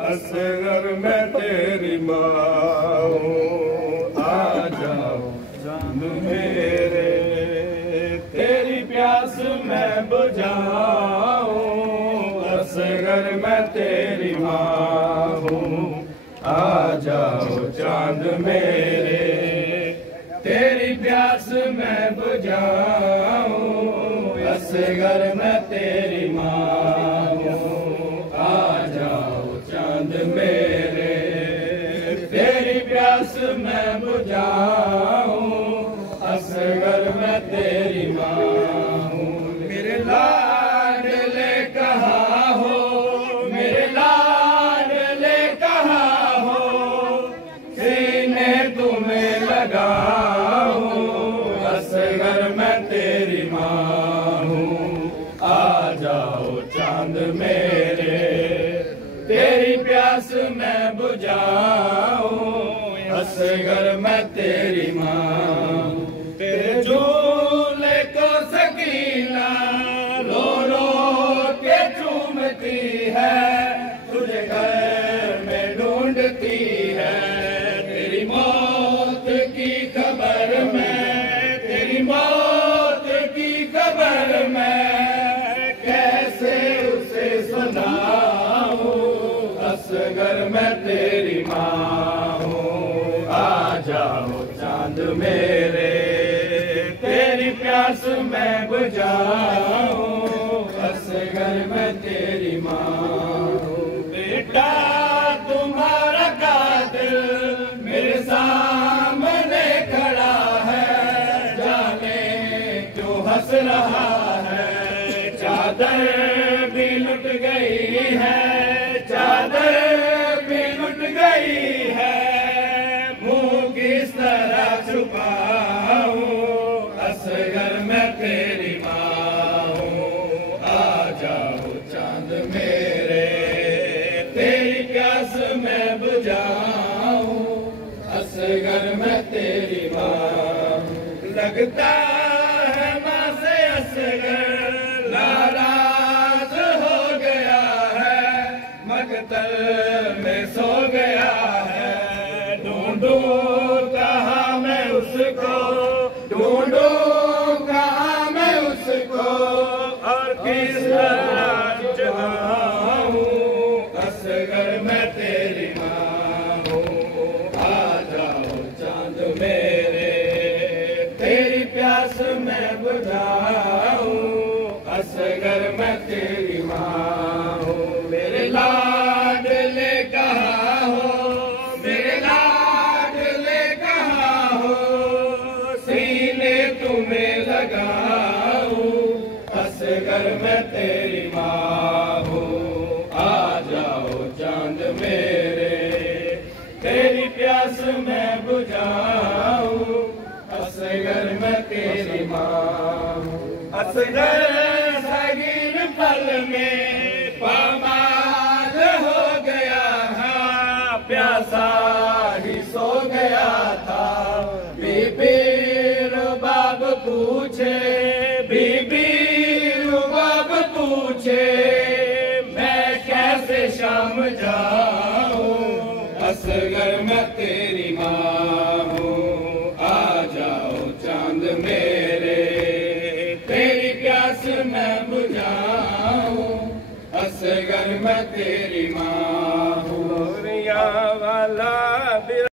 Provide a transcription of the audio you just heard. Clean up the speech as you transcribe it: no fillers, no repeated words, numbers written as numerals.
असगर मैं तेरी माँ हूँ, आ जाओ जान मेरे, तेरी प्यास मैं बुझाऊं। असगर मैं तेरी माँ हूँ, आ जाओ चांद मेरे, तेरी प्यास मैं बुझाऊं। असगर मैं तेरी माँ हूँ, आ जाओ चांद मेरे, तेरी प्यास मैं बुझाऊं। असगर मैं तेरी माँ हूँ। मेरे लाडले कहाँ हो, मेरे लाडले कहाँ हो, सीने तुम्हें लगाऊं। असगर मैं तेरी माँ हूँ, आ जाओ चांद मेरे, तेरी प्यास मैं बुझाऊं। असगर मैं तेरी माँ, तेरे झूले को सकीना रो रो के चूमती है, तुझे घर में ढूंढती है। तेरी मौत की खबर में, तेरी मौत की खबर में कैसे उसे सुनाऊं। असगर मैं तेरी माँ हूँ, आ जाओ चांद मेरे, तेरी प्यास मैं बुझाऊं। असगर मैं तेरी माँ हूँ। बेटा तुम्हारा कातिल मेरे सामने खड़ा है, जाने क्यों हंस रहा है। चादर भी लुट गई है, चादर भी लुट गई है, मुंह किस तरह छुपाऊं। असगर मैं तेरी माँ हूँ, आ जाओ चांद मेरे, तेरी प्यास मैं बुझाऊं। असगर मैं तेरी माँ हूँ। लगता है माँ से असगर नाराज हो गया है, मकतल में सो गया है। ढूंढूं कहाँ मैं उसको, ढूंढूं कहाँ मैं उसको, और किस तरह जगाऊं। असगर मैं तेरी माँ हूँ, आ जाओ चांद मेरे, तेरी प्यास मैं बुझाऊं। असगर मैं तेरी माँ हूँ। मेरे लाडले कहाँ हो, मेरे लाडले कहाँ हो, सीने तुम्हें लगाऊं। असगर मैं तेरी माँ हूँ, आ जाओ चांद मेरे, तेरी प्यास मैं बुझाऊं। असगर मैं तेरी माँ हूँ। असगर सगीर पल में पामाल हो गया है, प्यासा ही सो गया था। बीबी रुबाब पूछे, बीबी रुबाब पूछे, मैं कैसे शाम जाऊं। असगर मैं तेरी माँ हूँ, आ जाओ चांद मेरे, तेरी प्यास मैं बुझाऊं। असगर मैं तेरी माँ हूँ। वाला